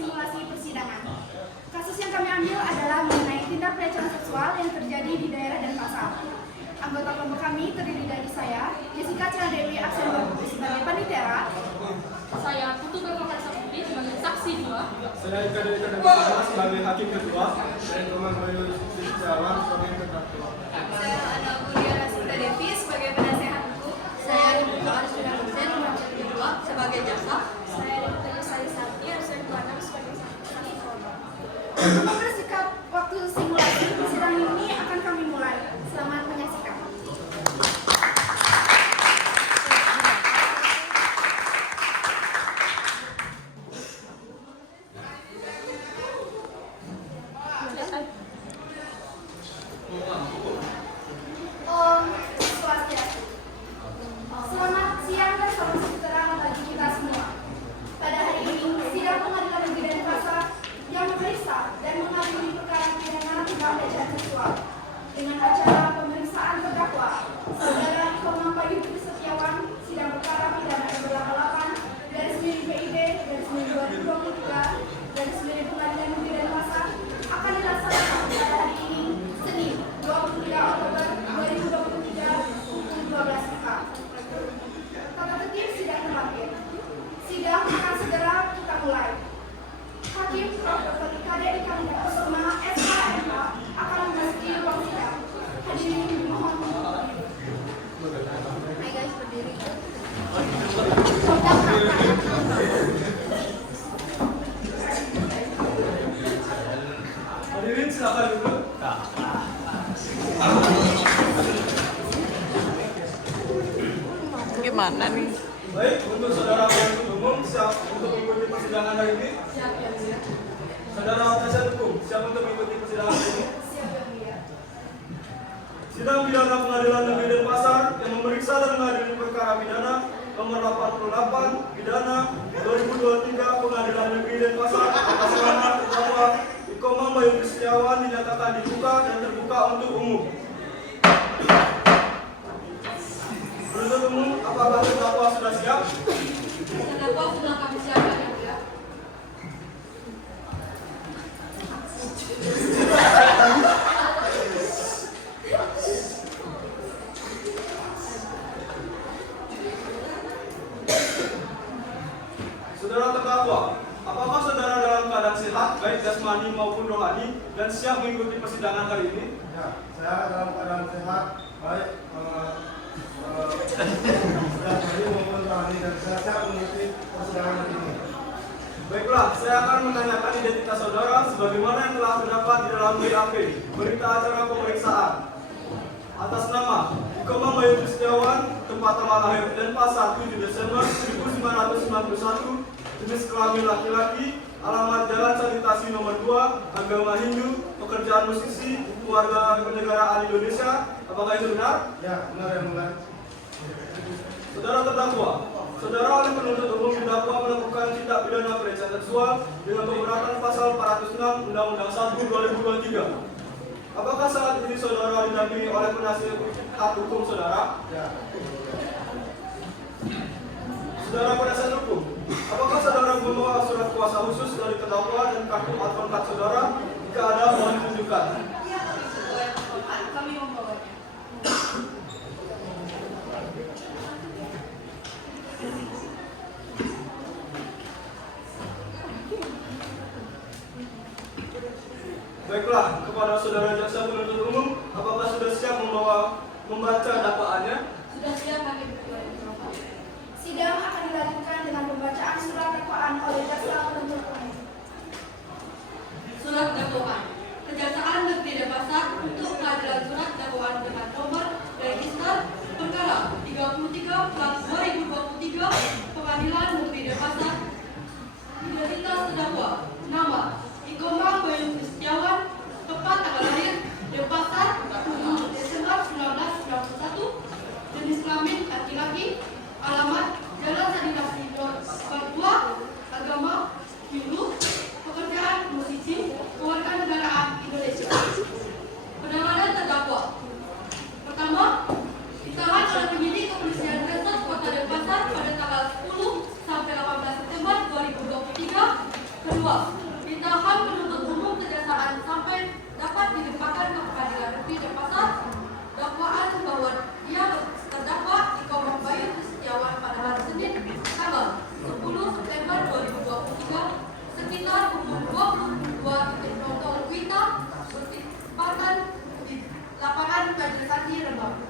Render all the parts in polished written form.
simulasi persidangan. Kasus yang kami ambil adalah mengenai tindak pelecehan seksual yang terjadi di daerah Denpasar. Anggota kelompok kami terdiri dari saya, Jessica Ciladewi Aksen Bagus sebagai panitera. Saya Putu Bapak Saputri sebagai saksi 2. Saya Ika dari Kedua sebagai hakim ketua dan Roman Bayu Setiawan sebagai terdakwa. Saya Ana Kulia Rasita Devi sebagai penasehat hukum. Saya Ibu Arsuna Hussein kedua sebagai jaksa. Saya Dr. Sari Sakti Arsen Kuanam sebagai saksi korban. Untuk mempersiap waktu simulasi persidangan ini akan kami mulai. Selamat menyaksikan. Swastiastu. Selamat siang dan salam sejahtera bagi kita semua. Pada hari ini, sidang pengadilan negeri Denpasar yang memeriksa dan mengadili perkara pidana tindak pelecehan seksual dengan acara pemeriksaan terdakwa Saudara Komang Bayu Setiawan, sidang perkara pidana nomor 88 dari Sembilan PID dari Sembilan 2023 dari Sembilan Pengadilan Negeri Denpasar akan dilaksanakan pada hari ini, Senin 23 Oktober 2023 pukul 12 WIB. Tata tertib sidang terakhir. Sidang akan segera kita mulai. Hakim Prof. Dr. Ikade Ikamda Kusuma, SKMH akan memasuki ruang sidang. Hadirin dimohon untuk berdiri. Hai guys, berdiri. Hadirin silakan duduk. Gimana nih? Baik, untuk saudara penuntut umum siap untuk mengikuti persidangan hari ini? Siap ya, Mulia. Saudara penasihat hukum siap untuk mengikuti persidangan hari ini? Siap ya, Mulia. Sidang pidana Pengadilan Negeri Denpasar yang memeriksa dan mengadili perkara pidana nomor 88 pidana 2023 Pengadilan Negeri Denpasar atas nama terdakwa Komang Bayu Setiawan dinyatakan dibuka dan terbuka untuk umum. Penuntut umum, apakah terdakwa sudah siap? Terdakwa sudah kami siapkan ya, Mulia. Saudara terdakwa, apakah saudara dalam keadaan sehat, baik jasmani maupun rohani, dan siap mengikuti persidangan kali ini? Ya, saya dalam keadaan sehat, baik sudah tadi maupun rohani dan saya siap mengikuti persidangan hari ini. Baiklah, saya akan menanyakan identitas saudara sebagaimana yang telah terdapat di dalam BAP, berita acara pemeriksaan. Atas nama Komang Bayu Setiawan, tempat tanggal lahir Denpasar 7 Desember 1991, jenis kelamin laki-laki, alamat Jalan Sanitasi nomor 2, agama Hindu, pekerjaan musisi, keluarga kenegaraan Indonesia. Apakah itu benar? Ya, benar yang mulai. Saudara terdakwa, saudara oleh penuntut umum didakwa melakukan tindak pidana pelecehan seksual dengan pemberatan pasal 406 Undang-Undang 1 2023. Apakah saat ini saudara didampingi oleh penasihat hukum saudara? Ya, Saudara penasihat hukum, apakah saudara membawa surat kuasa khusus dari terdakwa dan kartu advokat saudara? Jika ada, mohon ditunjukkan. Iya, tapi sesuai ketentuan kami membawanya. Baiklah, kepada saudara jaksa penuntut umum, apakah sudah siap membaca dakwaannya? Sudah siap kami berdua yang terhormat. Sidang akan dilanjutkan dengan pembacaan surat dakwaan oleh jaksa penuntut umum. Surat dakwaan. Kejaksaan Negeri Denpasar untuk pengadaan surat dakwaan dengan nomor register perkara 33/2023 Pengadilan Negeri Denpasar. Identitas terdakwa: nama Komang Bayu Setiawan, tempat tanggal lahir Denpasar 7 Desember 1991, jenis kelamin laki-laki, alamat Jalan Sanitasi nomor 2, agama Hindu, pekerjaan musisi, kewarganegaraan Indonesia. Penanganan terdakwa: pertama, ditahan oleh penyidik kepolisian Resort Kota Denpasar pada tanggal 10 sampai 18 September 2023. Kedua, 2. Ditahan penuntut umum kejaksaan sampai dapat dilimpahkan ke pengadilan negeri Denpasar dakwaan bahwa dia terdakwa Iko Bayu Setiawan pada hari Senin tanggal 10 September 2023 sekitar pukul 22.00 WITA bertempatan di lapangan Majelis Hakim Rembang.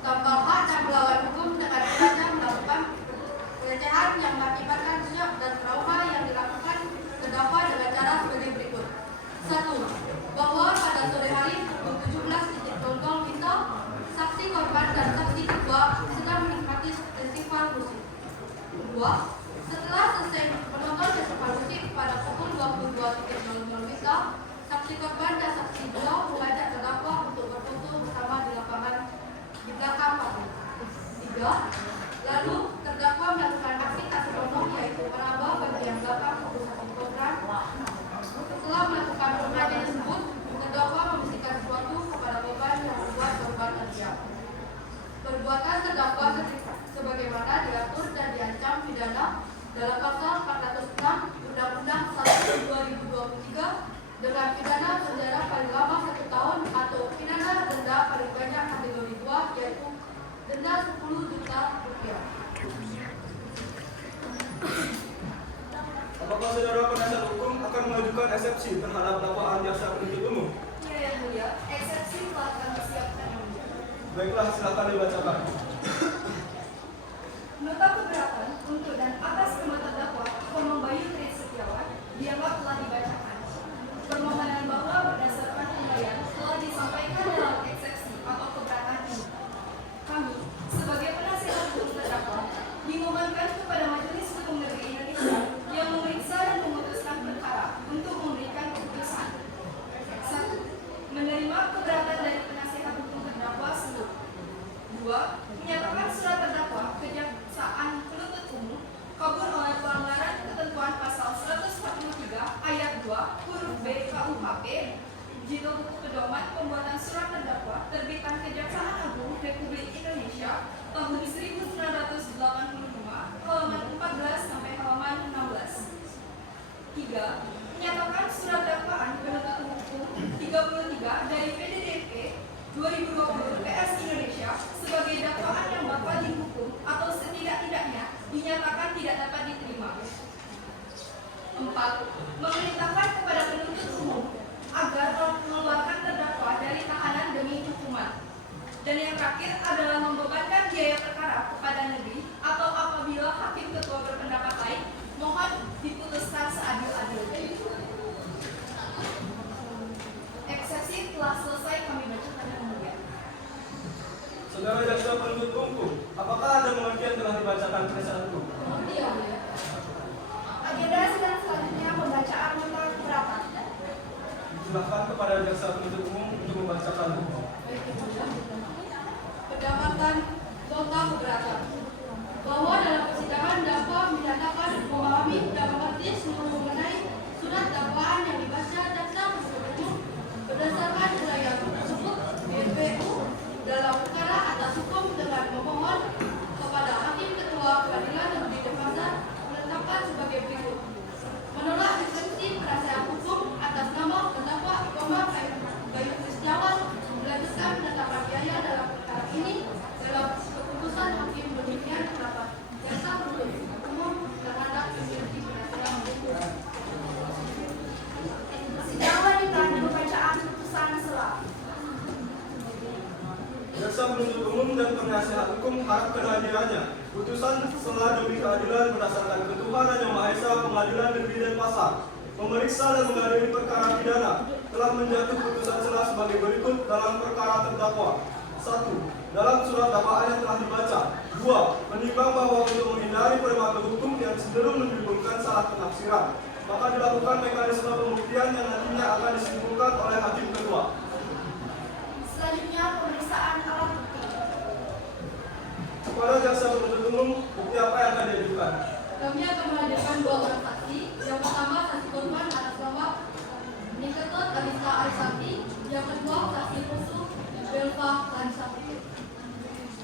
Tanpa hak dan melawan hukum dengan sengaja melakukan pelecehan yang mengakibatkan shock dan trauma yang dilakukan terdakwa dengan cara sebagai berikut. 1. Bahwa pada sore hari pukul 17.00 WITA, saksi korban dan saksi kedua sedang menikmati festival musik. 2. Setelah selesai menonton festival musik pada pukul 22.00 WITA, saksi korban dan saksi kedua mengajak terdakwa untuk berfoto bersama di lapangan di belakang panggung. 3. Lalu terdakwa melakukan aksi tak senonoh yaitu meraba bagian belakang pusat program. Setelah melakukan pengajian tersebut, terdakwa membisikkan sesuatu kepada korban yang membuat korban terdiam. Perbuatan terdakwa sebagaimana diatur dan diancam pidana dalam pasal 406 Undang-Undang 1 2023 dengan pidana penjara paling lama 1 tahun atau pidana denda paling banyak kategori 2 yaitu denda 10 juta rupiah. Apakah saudara penasihat hukum akan mengajukan eksepsi terhadap dakwaan jaksa penuntut umum? Ya, yang mulia, eksepsi telah kami siapkan. Baiklah, silakan dibacakan. Nota keberatan untuk dan atas nama terdakwa Iko Bayu Setiawan dianggap telah dibacakan. Permohonan bahwa berdasarkan uraian telah disampaikan dalam eksepsi atau keberatan ini. Kami, sebagai penasihat hukum terdakwa, dimohonkan kepada Majelis Hukum Negeri Indonesia yang memeriksa dan memutuskan perkara untuk memberikan keputusan. 1. Menerima keberatan dari penasihat hukum terdakwa seluruh. 2. Menyatakan surat terdakwa kejaksaan penuntut umum kabur oleh pelanggaran ketentuan pasal 143 ayat 2 huruf B KUHP jika buku pedoman pembuatan surat terdakwa terbitan Kejaksaan Agung Republik Indonesia tahun 1985 halaman 14 sampai halaman 16. 3. Menyatakan surat dakwaan penuntut umum 33 dari PDDP 2020 PS Indonesia sebagai dakwaan yang bakal dihukum atau setidak-tidaknya dinyatakan tidak dapat diterima. 4. Memerintahkan kepada penuntut umum agar mengeluarkan terdakwa dari tahanan demi hukuman. Dan yang terakhir adalah membebankan biaya perkara kepada negeri atau apabila hakim ketua berpendapat lain, mohon diputuskan seadil-adilnya. Eksepsi telah selesai kami bacakan yang mulia. Saudara jaksa penuntut umum, apakah ada pengertian telah dibacakan penasihat hukum? Iya, mulia. Agenda sidang selanjutnya pembacaan nota keberatan. Silakan kepada jaksa penuntut umum untuk membacakan hukum. Pendapatan nota keberatan bahwa dalam persidangan dakwa menyatakan memahami dan mengerti seluruh mengenai surat dakwaan yang dibaca jaksa penuntut umum berdasarkan uraian tersebut BNPU dalam perkara atas hukum dengan memohon kepada hakim ketua pengadilan negeri Denpasar menetapkan sebagai berikut: menolak eksepsi penasihat hukum atas nama terdakwa Iko Bayu Setiawan melanjutkan penetapan biaya dalam perkara ini dalam keputusan hakim demikian pendapat jaksa penuntut umum terhadap eksepsi penasihat hukum. Sidang lanjutan pembacaan putusan selah. Jaksa penuntut umum dan penasihat hukum harap kehadirannya. Putusan selah demi keadilan berdasarkan ketuhanan yang Maha Esa Pengadilan Negeri Denpasar memeriksa dan mengadili perkara pidana telah menjatuh putusan selah sebagai berikut dalam perkara terdakwa. 1. Dalam surat dakwaan yang telah dibaca. 2. Menimbang bahwa untuk menghindari prematur hukum yang cenderung menimbulkan salah penafsiran, maka dilakukan mekanisme pembuktian yang nantinya akan disimpulkan oleh hakim ketua. Selanjutnya pemeriksaan alat bukti. Kepada jaksa penuntut umum, bukti apa yang akan diajukan? Kami akan menghadirkan 2 orang saksi. Yang pertama saksi korban atas nama Niketut Alisa Arisati. Yang kedua saksi musuh Belva Lansati.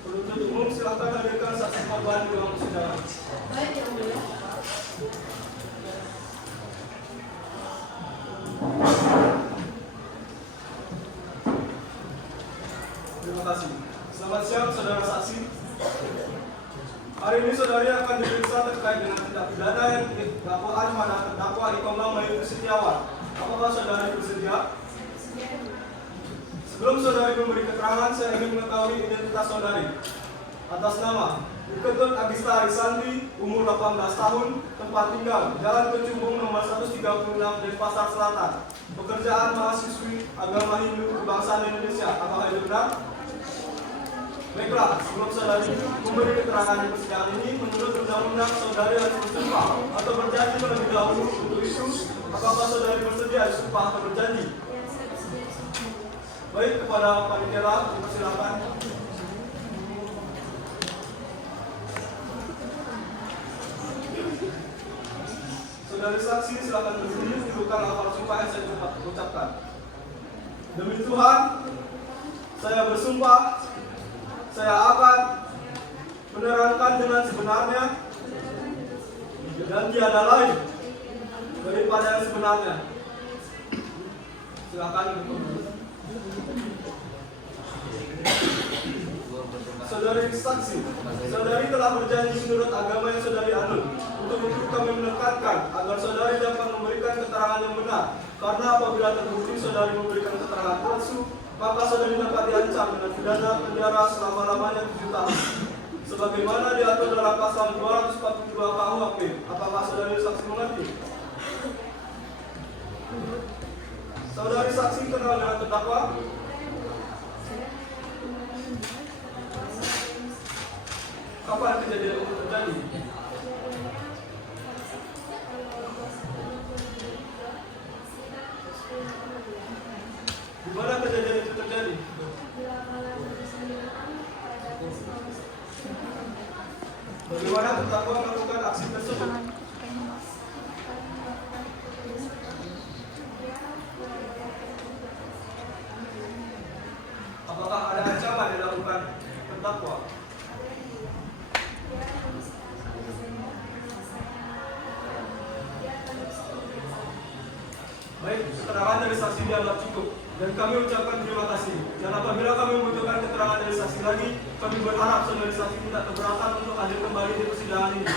Penuntut umum silakan hadirkan saksi korban di ruang persidangan. Baik, yang mulia. Selamat siang, saudara saksi. Hari ini saudari akan diperiksa terkait dengan tindak pidana yang dakwaan pada terdakwa Ikomang Mayuti Setiawan. Apakah saudari bersedia? Sebelum saudari memberi keterangan, saya ingin mengetahui identitas saudari. Atas nama Ketut Agista Arisanti, umur 18 tahun, tempat tinggal Jalan Kecumbung nomor 136 Denpasar Selatan. Pekerjaan mahasiswi agama Hindu kebangsaan Indonesia. Apakah itu benar? Baiklah, sebelum saudari memberi keterangan di persidangan ini, menurut undang-undang saudari harus bersumpah atau berjanji terlebih dahulu. Untuk itu, apakah saudari bersedia disumpah atau berjanji? Baik, kepada panitia dipersilakan. Saudari saksi silakan berdiri, dudukkan lafal sumpah yang saya ucapkan. Demi Tuhan, saya bersumpah saya akan menerangkan dengan sebenarnya dan tiada lain daripada yang sebenarnya. Silakan duduk. Saudari saksi, saudari telah berjanji menurut agama yang saudari anut. Untuk itu kami menekankan agar saudari dapat memberikan keterangan yang benar. Karena apabila terbukti saudari memberikan keterangan palsu, maka saudari dapat diancam dengan pidana penjara selama-lamanya 7 tahun. Sebagaimana diatur dalam pasal 242 KUHP. Apakah saudari saksi mengerti? Saudari saksi kenal dengan terdakwa? Kapan kejadian itu terjadi? Di mana kejadian itu terjadi? Bagaimana terdakwa melakukan aksi tersebut? Apakah ada ancaman yang dilakukan terdakwa? Baik, keterangan dari saksi dianggap cukup dan kami ucapkan terima kasih. Dan apabila kami membutuhkan keterangan dari saksi lagi, kami berharap saudari saksi tidak keberatan untuk hadir kembali di persidangan ini.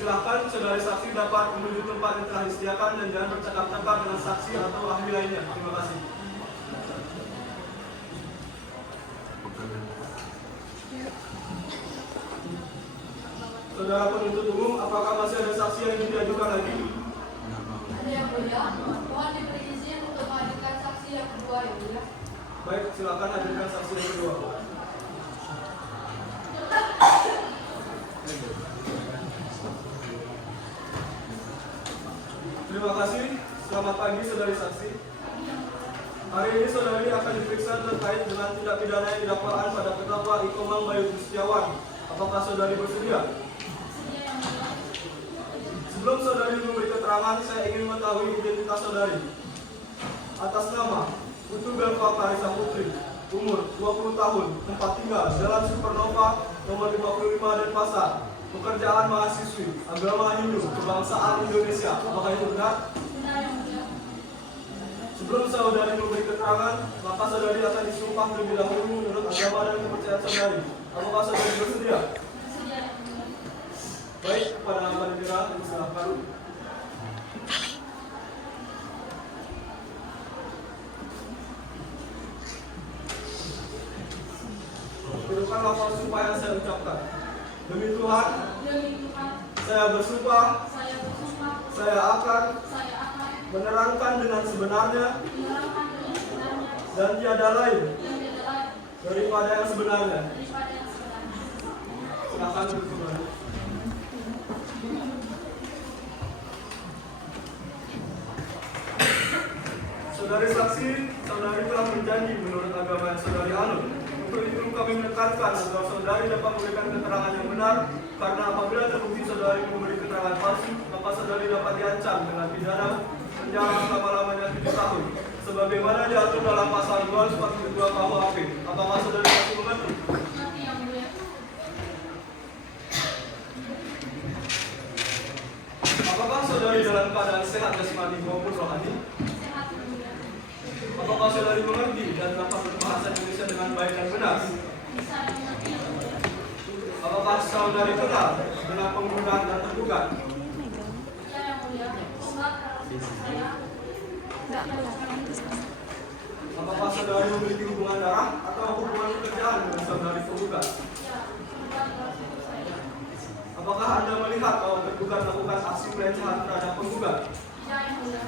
Silakan saudari saksi dapat menuju tempat yang telah disediakan dan jangan bercakap-cakap dengan saksi atau ahli lainnya. Terima kasih. Saudara penuntut umum, apakah masih ada saksi yang ingin diajukan lagi? Ada yang mulia, mohon diberi izin untuk menghadirkan saksi yang kedua ya mulia. Baik, silakan hadirkan saksi yang kedua. Terima kasih. Selamat pagi saudari saksi. Hari ini saudari akan diperiksa terkait dengan tindak pidana yang didakwaan pada terdakwa Ikomang Mayuti Setiawan. Apakah saudari bersedia? Sebelum saudari memberi keterangan, saya ingin mengetahui identitas saudari. Atas nama Putu Belva Clarissa Putri, umur 20 tahun, tempat tinggal Jalan Supernova nomor 55 Denpasar. Pekerjaan mahasiswi agama Hindu kebangsaan Indonesia. Apakah itu benar? Benar yang mulia. Sebelum saudari memberi keterangan, maka saudari akan disumpah terlebih dahulu menurut agama dan kepercayaan saudari. Apakah saudari bersedia? Bersedia yang mulia. Baik, kepada panitia disilahkan. Tuturkan lafal sumpah yang saya ucapkan. Demi Tuhan, Demi Tuhan, saya bersumpah saya bersumpah, saya akan saya akan menerangkan dengan sebenarnya menerangkan dengan sebenarnya dan tiada lain yang tidak lain daripada yang sebenarnya. daripada yang sebenarnya. Silakan duduk kembali. Saudari saksi, saudari telah berjanji menurut agama yang saudari anut. Untuk itu kami menekankan agar saudari dapat memberikan keterangan yang benar, karena apabila terbukti saudari memberi keterangan palsu, maka saudari dapat diancam dengan pidana penjara selama-lamanya 7 tahun. Sebagaimana diatur dalam pasal 242 KUHP. Apakah saudari masih mengerti? Mengerti yang mulia. Apakah saudari dalam keadaan sehat jasmani maupun rohani? Sehat yang mulia. Apakah saudari mengerti dan dapat berbahasa Indonesia dengan baik dan benar? Bisa yang mulia. Apakah saudari kenal dengan penggugat dan tergugat? Ya, yang mulia. Penggugat saya tidak melakukan. Apakah saudari memiliki hubungan darah atau hubungan pekerjaan dengan saudari penggugat? Ya, penggugat adalah suku saya. Apakah Anda melihat bahwa tergugat melakukan aksi pelecehan terhadap penggugat? Ya, yang mulia.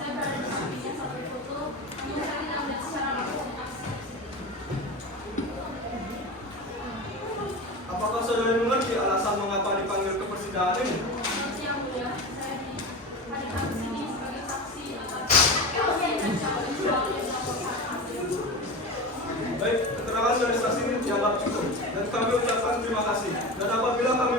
Saya berada di sampingnya satu foto, namun saya tidak melihat secara langsung aksi. Apakah saudari mengerti alasan mengapa dipanggil ke persidangan ini? Yang mulia, saya dihadirkan di sini sebagai saksi atas Baik, keterangan dari saksi ini dianggap cukup dan kami ucapkan terima kasih. Dan apabila kami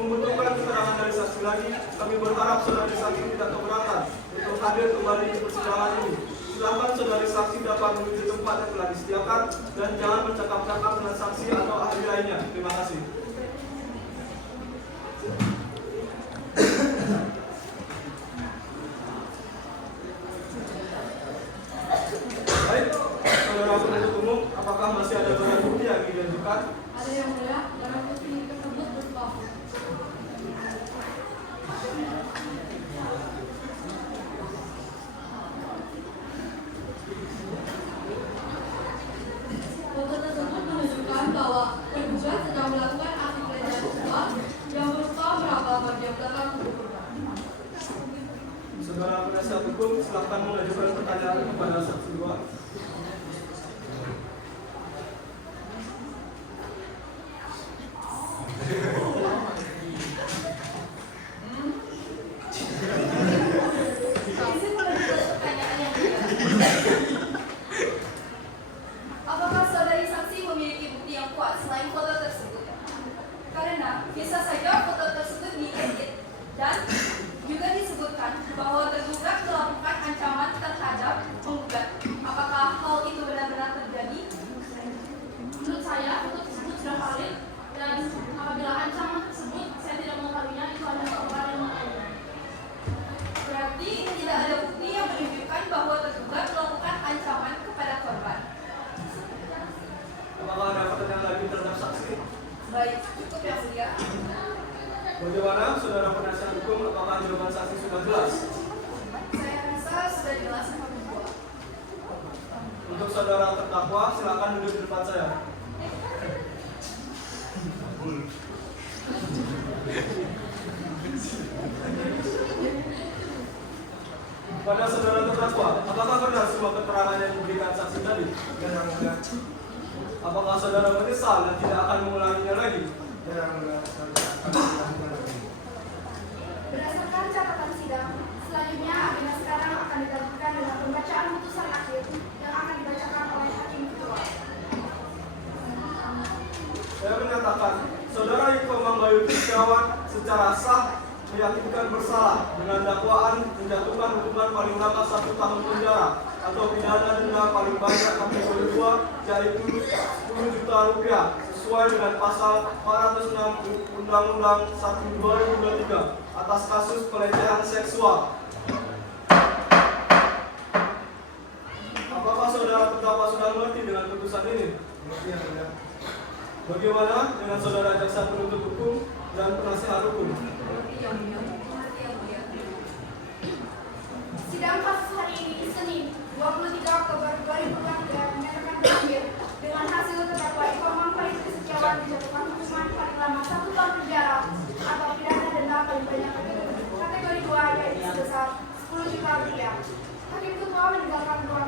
membutuhkan keterangan dari saksi lagi, kami berharap saudari saksi tidak keberatan untuk hadir kembali di persidangan ini. Silakan saudari saksi dapat menuju tempat yang telah disediakan dan jangan bercakap-cakap dengan saksi atau ahli lainnya. Terima kasih. Baik, saudara penuntut umum, apakah masih ada barang bukti yang diajukan? ada yang mulia, barang bukti tersebut berupa foto tersebut menunjukkan bahwa tergugat sedang melakukan aksi pelecehan seksual yang berupa meraba bagian belakang tubuh korban. Saudara penasihat hukum, silakan mengajukan pertanyaan kepada saksi dua. Izin mengajukan pertanyaan yang mulia. Apakah saudari saksi memiliki bukti yang kuat selain foto tersebut? Karena bisa saja foto tersebut diedit dan juga disebutkan bahwa tergugat melakukan ancaman terhadap penggugat. Apakah hal itu benar-benar terjadi? Menurut saya, foto tersebut sudah valid dan apabila ancaman tersebut saya tidak mengetahuinya, itu adalah orang yang mengetahuinya. Berarti tidak ada bukti yang menunjukkan bahwa tergugat melakukan ancaman kepada korban. Apakah ada pertanyaan lagi terhadap saksi? Baik, cukup yang mulia. Bagaimana saudara penasihat hukum, apakah jawaban saksi sudah jelas? Saya rasa sudah jelas nomor 2. Untuk saudara terdakwa, silakan duduk di depan saya. Pada saudara terdakwa, apakah benar semua keterangan yang diberikan saksi tadi? Dan yang mulia, Apakah saudara menyesal dan tidak akan mengulanginya lagi? dan yang mulia, saya akan melakukan lagi. Berdasarkan catatan sidang, selanjutnya agenda sekarang akan dilanjutkan dengan pembacaan putusan akhir yang akan dibacakan oleh hakim ketua. Saya menyatakan, saudara Iko Mambayu Setiawan secara sah meyakinkan bersalah dengan dakwaan menjatuhkan hukuman paling lama 1 tahun penjara atau pidana denda paling banyak kategori 2 yaitu 10 juta rupiah sesuai dengan pasal 406 Undang-Undang 1 2023 atas kasus pelecehan seksual. Apakah saudara terdakwa sudah mengerti dengan putusan ini? Mengerti yang mulia. Bagaimana dengan saudara jaksa penuntut hukum dan penasihat hukum? Sidang kasus hari ini Senin 23 Oktober 2023 menyatakan berakhir dengan hasil terdakwa Iko Mambayu Setiawan dijatuhkan hukuman paling lama 1 tahun penjara atau pidana denda paling banyak kategori 2 yaitu sebesar 10 juta rupiah. Hakim ketua meninggalkan ruangan